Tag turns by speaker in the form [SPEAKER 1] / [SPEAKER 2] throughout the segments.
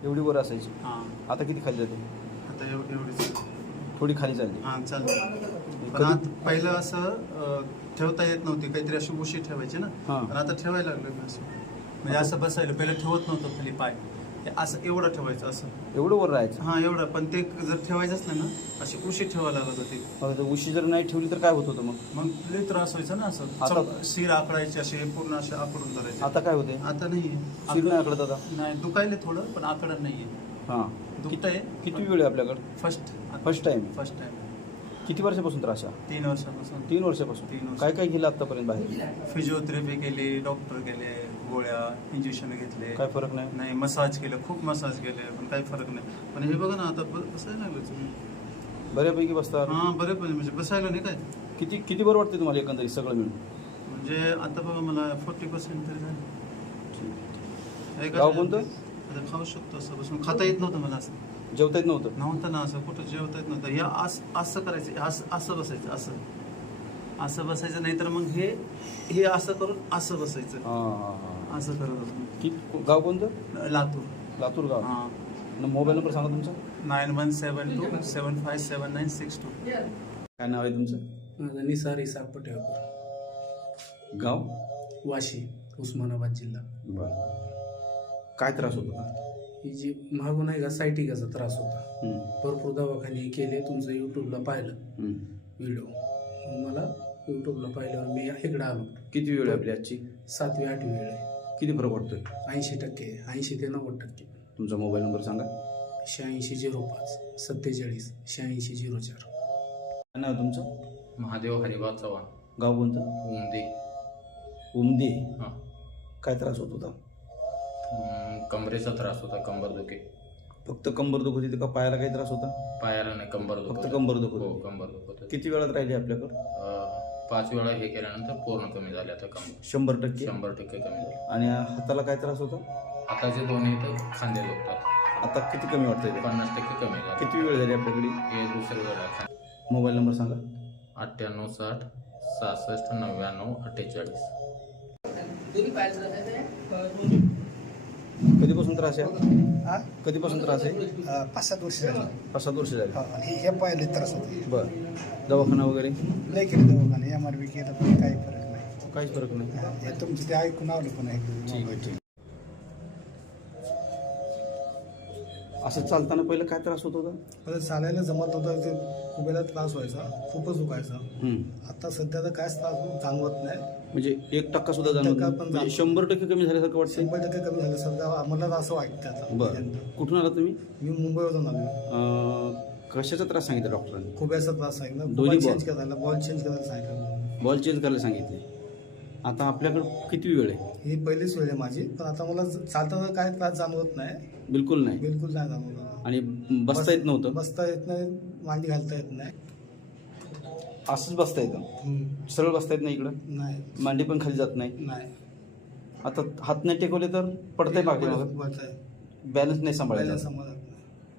[SPEAKER 1] एवढी वर असायची.
[SPEAKER 2] हां.
[SPEAKER 1] आता किती खाली जाते?
[SPEAKER 2] आता एवढीच.
[SPEAKER 1] थोडी खाली चालली.
[SPEAKER 2] हां, चालतं. पण आता पहिलं असं ठेवता येत नव्हती, काहीतरी अशी उशी ठेवायची ना.
[SPEAKER 1] हां.
[SPEAKER 2] पण आता ठेवायला लागलो मी असं. म्हणजे असं बसायला पहिलं ठेवत नव्हतं खाली पाय. हे असं एवढं ठेवायचं असं.
[SPEAKER 1] एवढं वर राहायचं.
[SPEAKER 2] हां, एवढं. पण ते जर ठेवायचंच नाही ना, अशी उशी ठेवायला लागत होती.
[SPEAKER 1] मग उशी जर नाही ठेवली तर काय होत होतं मग?
[SPEAKER 2] मग लई त्रास व्हायचा ना असं.
[SPEAKER 1] आता-
[SPEAKER 2] शिर आकडायचे असे पूर्ण असे आकडून धरायचे.
[SPEAKER 1] आता काय होते?
[SPEAKER 2] आता नाही.
[SPEAKER 1] शिर नाही आकडत आता?
[SPEAKER 2] नाही, दुखायले थोडं, पण आकडत नाहीये.
[SPEAKER 1] हां.
[SPEAKER 2] दुखतंय.
[SPEAKER 1] किती वेळ आहे आपल्याकडे?
[SPEAKER 2] First
[SPEAKER 1] time.
[SPEAKER 2] First time.
[SPEAKER 1] किती वर्षापासून त्रास आहे?
[SPEAKER 2] 3 वर्षापासून.
[SPEAKER 1] 3 वर्षापासून.
[SPEAKER 2] 3 वर्ष.
[SPEAKER 1] काय काय केलं आतापर्यंत बाहेर?
[SPEAKER 2] फिजिओथेरपी केली, डॉक्टर केले, गोळ्या, इंजेक्शन घेतले.
[SPEAKER 1] काय फरक नाही?
[SPEAKER 2] नाही, मसाज केलं, खूप मसाज केले, पण काही फरक नाही. पण हे बघा ना, आता बसायला लागलं तुम्ही.
[SPEAKER 1] बऱ्यापैकी बसता?
[SPEAKER 2] हां, बरे पण म्हणजे बसायला नाही काय.
[SPEAKER 1] किती बरं वाटते तुम्हाला एकंदरीत सगळं मिळून?
[SPEAKER 2] म्हणजे आता बघा मला 40% तरी झालं.
[SPEAKER 1] गाव कोणतं?
[SPEAKER 2] आता खाऊ शकतो असं बसून. खाता येत नव्हतं मला असं.
[SPEAKER 1] जेवता येत नव्हतं?
[SPEAKER 2] नव्हतं ना असं, कुठं जेवता येत नव्हतं. हे असं करायचं, असं बसायचं, असं बसायचं. नाही तर मग हे असं करून असं बसायचं.
[SPEAKER 1] हां.
[SPEAKER 2] असं करत होतो.
[SPEAKER 1] गाव कोणतं?
[SPEAKER 2] लातूर.
[SPEAKER 1] लातूर गाव.
[SPEAKER 2] हां.
[SPEAKER 1] मोबाईल नंबर सांगा तुमचा.
[SPEAKER 2] 9172757962.
[SPEAKER 1] काय नाव आहे तुमचं?
[SPEAKER 3] माझं निसार इसाक पटेकर,
[SPEAKER 1] गाव?
[SPEAKER 3] वाशी, उस्मानाबाद जिल्हा.
[SPEAKER 1] बरं. काय त्रास होत होता?
[SPEAKER 3] ही जी मागून आहे का सायटिकाचा त्रास होता.
[SPEAKER 1] हं.
[SPEAKER 3] भरपूर दवाखाने केले, तुमचं यूट्यूबला पाहिलं
[SPEAKER 1] हं.
[SPEAKER 3] व्हिडिओ. मग मला यूट्यूबला पाहिल्यावर मी इकडं आलो.
[SPEAKER 1] किती वेळ आहे आपली आजची?
[SPEAKER 3] 7वी 8वी वेळ आहे.
[SPEAKER 1] किती फरक पडतोय?
[SPEAKER 3] 80% 80 ते 90%.
[SPEAKER 1] तुमचा मोबाईल नंबर सांगा.
[SPEAKER 3] 8605 47 8604.
[SPEAKER 1] काय नाव आहे तुमचं?
[SPEAKER 4] महादेव हरिभाऊ चव्हाण,
[SPEAKER 1] गाव कोणतं?
[SPEAKER 4] उमदी.
[SPEAKER 1] उमदी.
[SPEAKER 4] हां.
[SPEAKER 1] काय त्रास होत होता?
[SPEAKER 4] कमरेचा त्रास होता, कंबर दुखे.
[SPEAKER 1] फक्त कंबर दुखत होती का पायाला काही त्रास होता?
[SPEAKER 4] पायाला नाही, कंबर दुखत
[SPEAKER 1] फक्त
[SPEAKER 4] होती.
[SPEAKER 1] कंबर दुखत
[SPEAKER 4] हो,
[SPEAKER 1] होती.
[SPEAKER 4] कंबर दुखत होती.
[SPEAKER 1] किती वेळात राहिली आपल्याकडं?
[SPEAKER 4] 5 वेळा हे केल्यानंतर पूर्ण कमी झाले आता कंबर.
[SPEAKER 1] 100%?
[SPEAKER 4] 100% कमी झाले.
[SPEAKER 1] आणि हाताला काय त्रास होता?
[SPEAKER 4] आताचे दोन्ही तर खांदे दुखतात.
[SPEAKER 1] आता किती कमी वाटतंय ते?
[SPEAKER 4] 50% कमी झाले.
[SPEAKER 1] किती वेळ झाली आपल्याकडे?
[SPEAKER 4] हे दुसरी वेळ आहे.
[SPEAKER 1] मोबाईल नंबर सांगा.
[SPEAKER 4] 98 60 66 99 48.
[SPEAKER 1] कधीपासून त्रास आहे? कधीपासून त्रास आहे?
[SPEAKER 5] 5-7 वर्ष झाली.
[SPEAKER 1] 5-7 वर्ष झाली.
[SPEAKER 5] आणि हे पाहिले त्रास होते.
[SPEAKER 1] बरं. दवाखाना वगैरे?
[SPEAKER 5] लय केलं दवाखाने, MRV केलं, पण काही फरक नाही.
[SPEAKER 1] काहीच फरक नाही.
[SPEAKER 5] हे तुमचं ते ऐकून आवलं पण
[SPEAKER 1] ठीक आहे,
[SPEAKER 5] ऐकलं.
[SPEAKER 1] ठीक. असं चालताना पहिलं काय त्रास होत होता?
[SPEAKER 5] परत चालायला जमत होतं, ते खूपला त्रास व्हायचा, खूपच दुखायचा. आता सध्या तर कायच त्रास जाणवत नाही.
[SPEAKER 1] म्हणजे 1% सुद्धा जाणवत
[SPEAKER 5] 1%
[SPEAKER 1] नाही.
[SPEAKER 5] पण
[SPEAKER 1] म्हणजे 100% कमी झाल्यासारखं वाटतं?
[SPEAKER 5] 100% कमी झालं सध्या, आम्हाला तर असं वाटतं आता.
[SPEAKER 1] बरं. कुठून आला तुम्ही?
[SPEAKER 5] मी मुंबईवरून आलो.
[SPEAKER 1] कशाचा त्रास सांगितला डॉक्टरांनी?
[SPEAKER 5] खुब्याचा त्रास सांगितला,
[SPEAKER 1] दोन्ही
[SPEAKER 5] बॉल चेंज करायला सांगितलं.
[SPEAKER 1] बॉल चेंज करायला सांगितले. आता आपल्याकडे किती वेळ आहे?
[SPEAKER 5] ही पहिलीच वेळ आहे माझी, पण आता मला चालताना काय त्रास जाणवत नाही,
[SPEAKER 1] बिलकुल नाही.
[SPEAKER 5] बिलकुल नाही जाणवत.
[SPEAKER 1] आणि बसता येत नव्हतं?
[SPEAKER 5] बसता येत नाही, मांडी घालता येत नाही.
[SPEAKER 1] असंच बसता येतं? सरळ बसता येत नाही इकडं?
[SPEAKER 5] नाही.
[SPEAKER 1] मांडी पण खाली जात नाही?
[SPEAKER 5] नाही.
[SPEAKER 1] आता हात नाही टेकवले तर पडतंय मागे, बॅलन्स नाही सांभाळायला.
[SPEAKER 5] समजत नाही.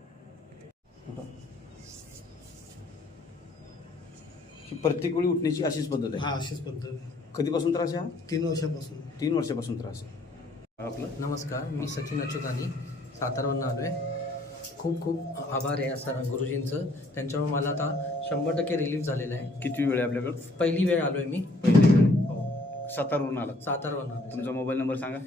[SPEAKER 1] ही प्रत्येक वेळी उठण्याची अशीच पद्धत आहे?
[SPEAKER 5] हा, अशीच पद्धत.
[SPEAKER 1] कधीपासून त्रास आहे हा?
[SPEAKER 5] 3 वर्षापासून.
[SPEAKER 1] 3 वर्षापासून त्रास आहे. आपलं
[SPEAKER 6] नमस्कार, मी सचिन अच्युतानी सातारावरून आलो आहे. खूप खूप आभार आहे सर गुरुजींचं, त्यांच्यामुळे मला आता 100% रिलीफ झालेलं आहे.
[SPEAKER 1] किती वेळ आहे आपल्याकडं?
[SPEAKER 6] पहिली वेळ आलो आहे मी.
[SPEAKER 1] पहिली वेळ. सातारावरून आला?
[SPEAKER 6] सातारावरून आलो.
[SPEAKER 1] तुमचा मोबाईल नंबर सांगा.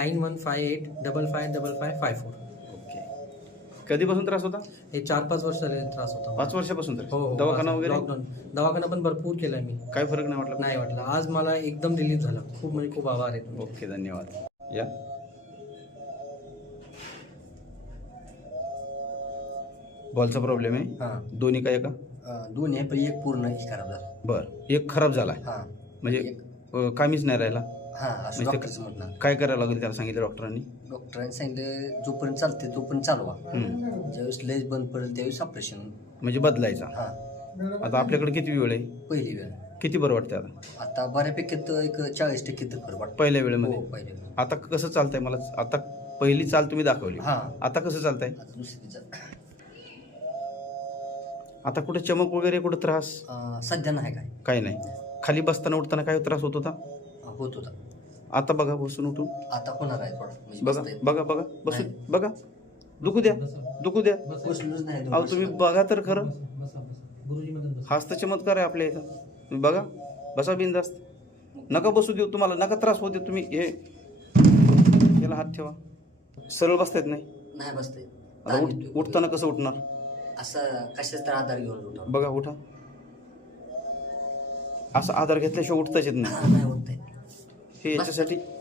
[SPEAKER 6] 9158555554.
[SPEAKER 1] ओके. कधीपासून त्रास होता?
[SPEAKER 6] हे 4-5 वर्ष झाले त्रास होता.
[SPEAKER 1] 5 वर्षापासून त्रास?
[SPEAKER 6] हो.
[SPEAKER 1] दवाखाना वगैरे?
[SPEAKER 6] लॉकडाऊन दवाखाना पण भरपूर केला मी.
[SPEAKER 1] काय फरक नाही वाटला?
[SPEAKER 6] नाही वाटला. आज मला एकदम रिलीफ झाला. खूप म्हणजे खूप आभार आहे.
[SPEAKER 1] ओके, धन्यवाद. या. बॉलचा प्रॉब्लेम आहे?
[SPEAKER 7] हां.
[SPEAKER 1] दोन्ही काय का?
[SPEAKER 7] दोन्ही आहे, पण एक पूर्ण खराब झाला.
[SPEAKER 1] बरं. एक खराब झाला?
[SPEAKER 7] हां.
[SPEAKER 1] म्हणजे कामीच नाही राहिला?
[SPEAKER 7] हां, असं
[SPEAKER 1] म्हणजे
[SPEAKER 7] डॉक्टरचं म्हणणं.
[SPEAKER 1] काय करायला लागेल त्याला सांगितलं डॉक्टरांनी?
[SPEAKER 7] डॉक्टरांनी सांगितलं जोपर्यंत चालते तोपर्यंत चालवा, ज्यावेळेस लयच बंद पडेल त्यावेळेस ऑपरेशन.
[SPEAKER 1] म्हणजे बदलायचा?
[SPEAKER 7] हां.
[SPEAKER 1] आता आपल्याकडे किती वेळ आहे?
[SPEAKER 7] पहिली वेळ.
[SPEAKER 1] किती बरं वाटतं आता?
[SPEAKER 7] आता बऱ्यापैकी तर एक 40% तर फरक वाटतं.
[SPEAKER 1] पहिल्या वेळेमध्ये?
[SPEAKER 7] हो, पहिल्या वेळेला.
[SPEAKER 1] आता कसं चालतंय मला? आता पहिली चाल तुम्ही दाखवली,
[SPEAKER 7] हां.
[SPEAKER 1] आता कसं चालतंय?
[SPEAKER 7] आता दुसरी चाल.
[SPEAKER 1] आता कुठे चमक वगैरे, कुठं त्रास?
[SPEAKER 7] सध्या नाही काय.
[SPEAKER 1] काही नाही. खाली बसताना उठताना काय त्रास होत होता?
[SPEAKER 7] होत होता.
[SPEAKER 1] आता बघा, बसून उठून
[SPEAKER 7] आता होणार आहे थोडं, म्हणजे
[SPEAKER 1] बघा
[SPEAKER 7] बसता येत.
[SPEAKER 1] बघा बघा बसून
[SPEAKER 7] नाही.
[SPEAKER 1] बघा दुखू द्या, दुखू द्या.
[SPEAKER 7] बसलोच नाही
[SPEAKER 1] अहो तुम्ही बघा तर खरं,
[SPEAKER 6] गुरुजी मधून बसा.
[SPEAKER 1] हाच तर चमत्कार आहे आपल्या इथं. तुम्ही बघा, बसा बिनधास्त. नका बसू देऊ तुम्हाला, नका त्रास होऊ दे. तुम्ही हे याला हात ठेवा. सरळ बसता येत नाही.
[SPEAKER 7] नाही बसते
[SPEAKER 1] आता उठताना कसं उठणार?
[SPEAKER 7] असं कशाच तर आधार घेऊन उठा.
[SPEAKER 1] बघा, उठा. असा आधार घेतल्याशिवाय उठताच येत नाही.
[SPEAKER 7] नाही उठते.
[SPEAKER 1] हे याच्यासाठी